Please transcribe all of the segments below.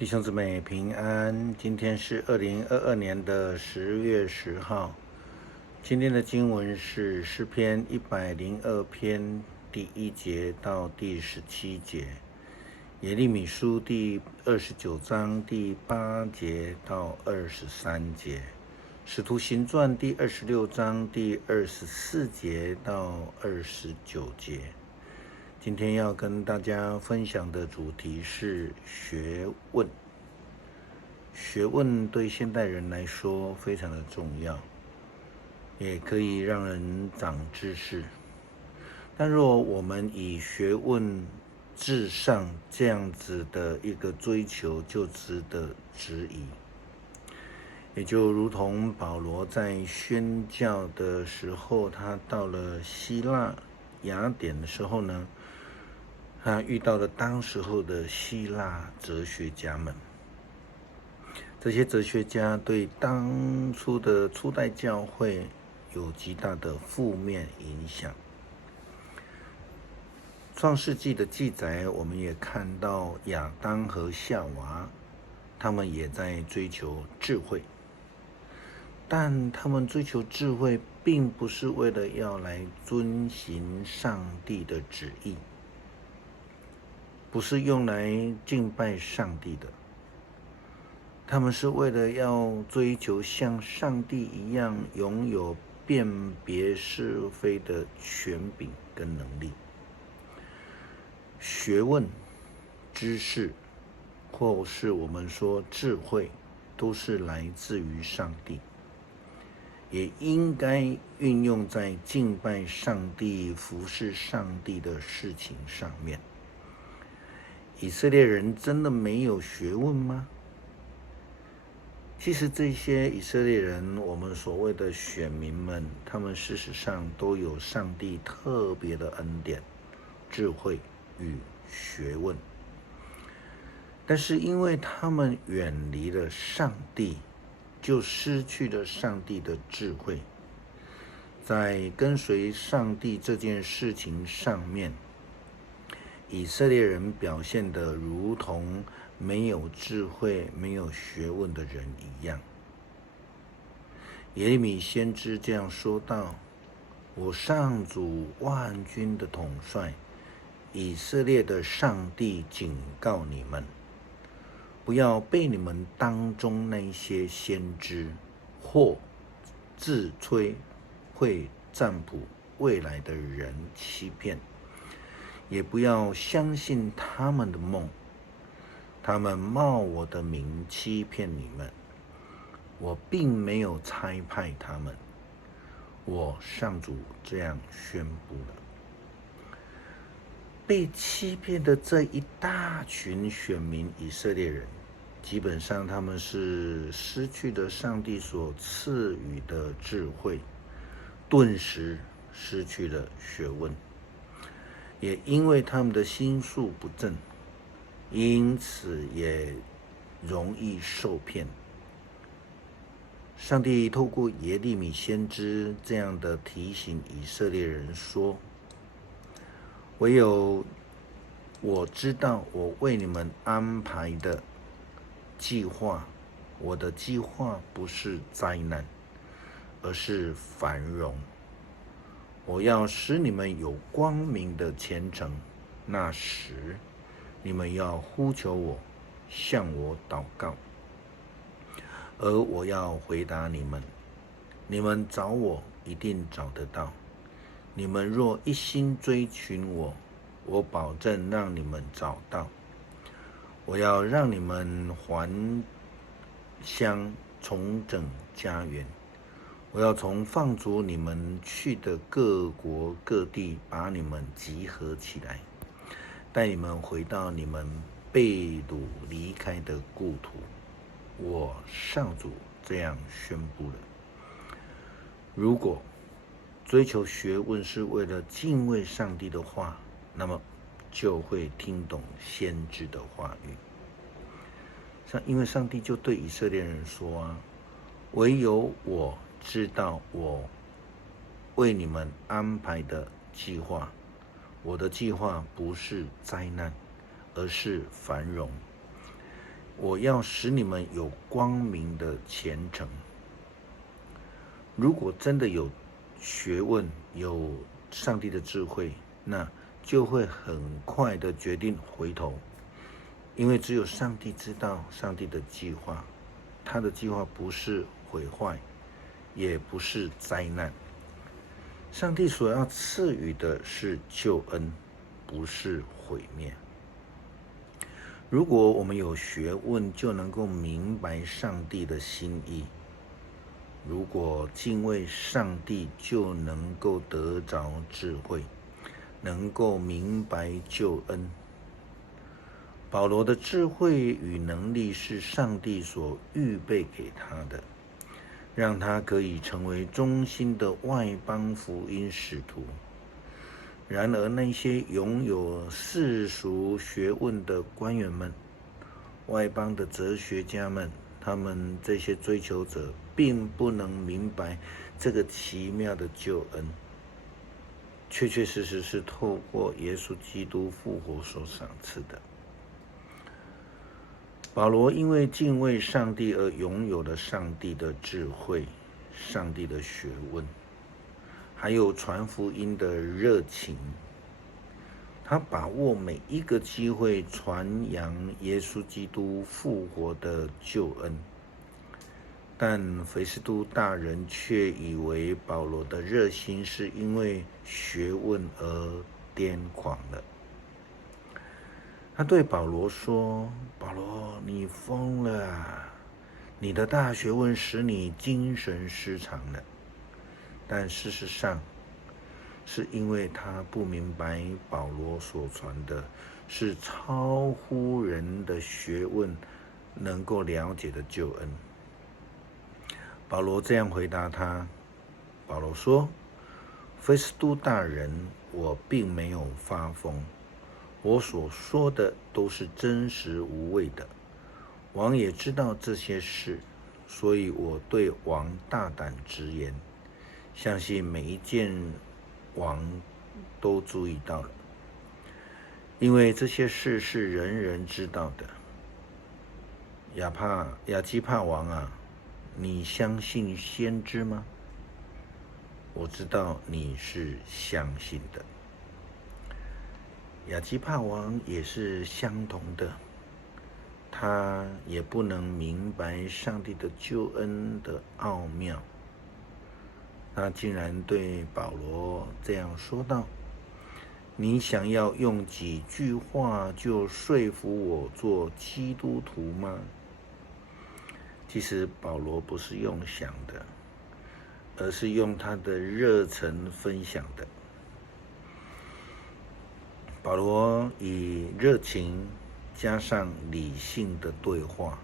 弟兄姊妹平安，今天是2022年的10月10号。今天的经文是诗篇102篇第1节到第17节，耶利米书第29章第8节到23节，使徒行传第26章第24节到29节。今天要跟大家分享的主题是学问。学问对现代人来说非常的重要，也可以让人长知识。但若我们以学问至上这样子的一个追求，就值得质疑。也就如同保罗在宣教的时候，他到了希腊雅典的时候呢，他遇到了当时候的希腊哲学家们。这些哲学家对当初的初代教会有极大的负面影响。创世纪的记载，我们也看到亚当和夏娃，他们也在追求智慧，但他们追求智慧，并不是为了要来遵行上帝的旨意，不是用来敬拜上帝的。他们是为了要追求像上帝一样拥有辨别是非的权柄跟能力。学问、知识，或是我们说智慧，都是来自于上帝，也应该运用在敬拜上帝、服侍上帝的事情上面。以色列人真的没有学问吗？其实这些以色列人，我们所谓的选民们，他们事实上都有上帝特别的恩典、智慧与学问。但是因为他们远离了上帝，就失去了上帝的智慧。在跟随上帝这件事情上面，以色列人表现得如同没有智慧、没有学问的人一样。耶利米先知这样说道：我上主万军的统帅，以色列的上帝警告你们，不要被你们当中那些先知或自吹会占卜未来的人欺骗，也不要相信他们的梦。他们冒我的名欺骗你们，我并没有差派他们，我上主这样宣布了。被欺骗的这一大群选民以色列人，基本上他们是失去了上帝所赐予的智慧，顿时失去了学问，也因为他们的心术不正，因此也容易受骗。上帝透过耶利米先知这样的提醒以色列人说：唯有我知道我为你们安排的计划，我的计划不是灾难，而是繁荣。我要使你们有光明的前程，那时你们要呼求我，向我祷告，而我要回答你们。你们找我一定找得到。你们若一心追寻我，我保证让你们找到。我要让你们还乡，重整家园。我要从放逐你们去的各国各地把你们集合起来，带你们回到你们被掳离开的故土。我上主这样宣布了。如果追求学问是为了敬畏上帝的话，那么就会听懂先知的话语。因为上帝就对以色列人说啊，唯有我知道我为你们安排的计划，我的计划不是灾难，而是繁荣。我要使你们有光明的前程。如果真的有学问，有上帝的智慧，那就会很快的决定回头，因为只有上帝知道上帝的计划，他的计划不是毁坏，也不是灾难。上帝所要赐予的是救恩，不是毁灭。如果我们有学问，就能够明白上帝的心意；如果敬畏上帝，就能够得着智慧，能够明白救恩。保罗的智慧与能力是上帝所预备给他的，让他可以成为忠心的外邦福音使徒。然而那些拥有世俗学问的官员们、外邦的哲学家们，他们这些追求者并不能明白这个奇妙的救恩，确确实实是透过耶稣基督复活所赏赐的。保罗因为敬畏上帝而拥有了上帝的智慧、上帝的学问，还有传福音的热情。他把握每一个机会传扬耶稣基督复活的救恩，但菲斯都大人却以为保罗的热心是因为学问而癫狂了。他对保罗说：“保罗，你疯了啊！你的大学问使你精神失常了。”但事实上，是因为他不明白保罗所传的是超乎人的学问能够了解的救恩。保罗这样回答他：保罗说，菲斯都大人，我并没有发疯，我所说的都是真实无伪的。王也知道这些事，所以我对王大胆直言，相信每一件王都注意到了，因为这些事是人人知道的。亚基帕王啊，你相信先知吗？我知道你是相信的。亚基帕王也是相同的，他也不能明白上帝的救恩的奥妙。他竟然对保罗这样说道：“你想要用几句话就说服我做基督徒吗？”其实保罗不是用想的，而是用他的热忱分享的。保罗以热情加上理性的对话，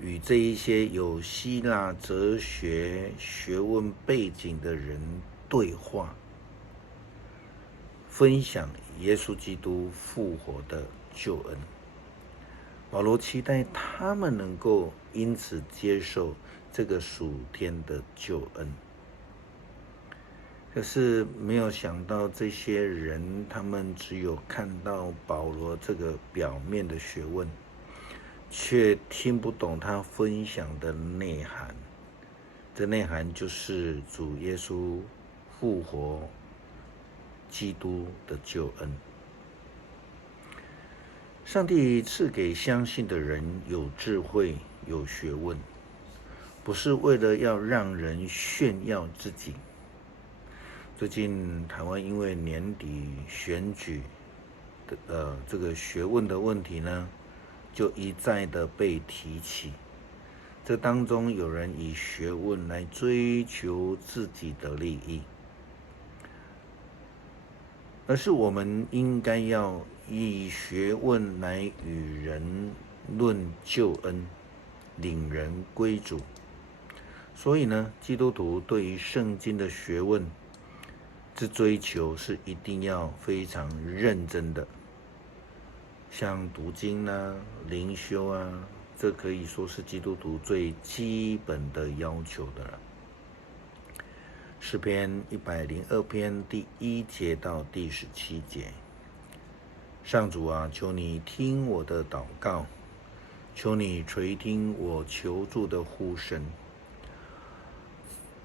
与这一些有希腊哲学学问背景的人对话，分享耶稣基督复活的救恩。保罗期待他们能够因此接受这个属天的救恩。可是没有想到，这些人他们只有看到保罗这个表面的学问，却听不懂他分享的内涵。这内涵就是主耶稣复活基督的救恩。上帝赐给相信的人有智慧、有学问，不是为了要让人炫耀自己。最近台湾因为年底选举的这个学问的问题呢，就一再的被提起。这当中有人以学问来追求自己的利益，而是我们应该要以学问来与人论救恩，领人归主。所以呢，基督徒对于圣经的学问之追求是一定要非常认真的，像读经啊、灵修啊，这可以说是基督徒最基本的要求的了。诗篇102篇第1节到第17节，上主啊，求你听我的祷告，求你垂听我求助的呼声。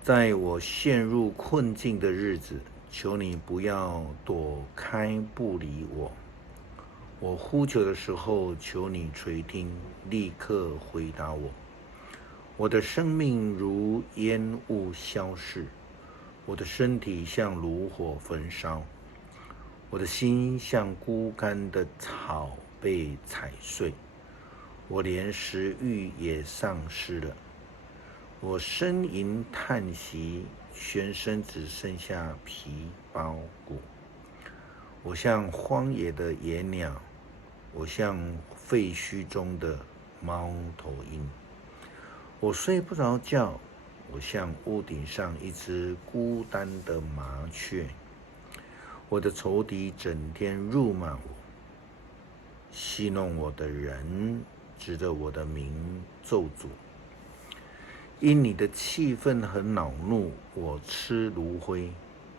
在我陷入困境的日子，求你不要躲开不理我。我呼求的时候，求你垂听，立刻回答我。我的生命如烟雾消逝，我的身体像炉火焚烧，我的心像枯干的草被踩碎，我连食欲也丧失了。我呻吟叹息，全身只剩下皮包骨。我像荒野的野鸟，我像废墟中的猫头鹰。我睡不着觉，我像屋顶上一只孤单的麻雀。我的仇敌整天辱骂我，戏弄我的人指着我的名咒诅。因你的气愤很恼怒，我吃炉灰，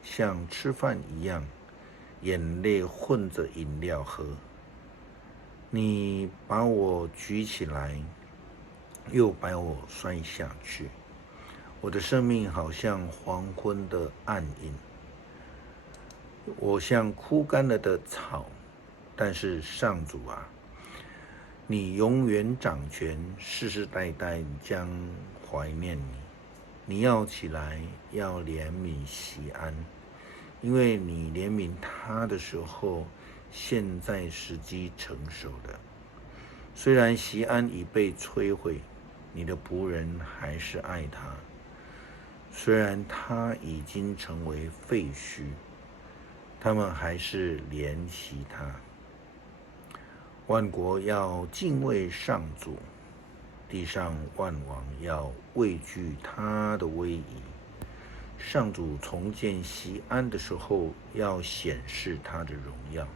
像吃饭一样，眼泪混着饮料喝。你把我举起来，又把我摔下去。我的生命好像黄昏的暗影，我像枯干了的草。但是上主啊，你永远掌权，世世代代将怀念你。你要起来，要怜悯锡安，因为你怜悯他的时候，现在时机成熟了。虽然锡安已被摧毁，你的仆人还是爱他。虽然他已经成为废墟，他们还是怜惜他。万国要敬畏上主，地上万王要畏惧他的威仪。上主重建锡安的时候，要显示他的荣耀。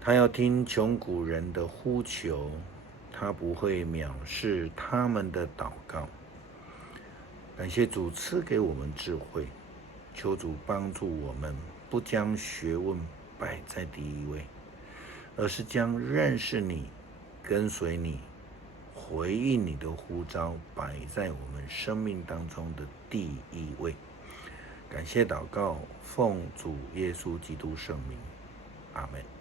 他要听穷苦人的呼求，他不会藐视他们的祷告。感谢主赐给我们智慧，求主帮助我们，不将学问摆在第一位，而是将认识你、跟随你、回应你的呼召摆在我们生命当中的第一位。感谢祷告，奉主耶稣基督圣名，阿们。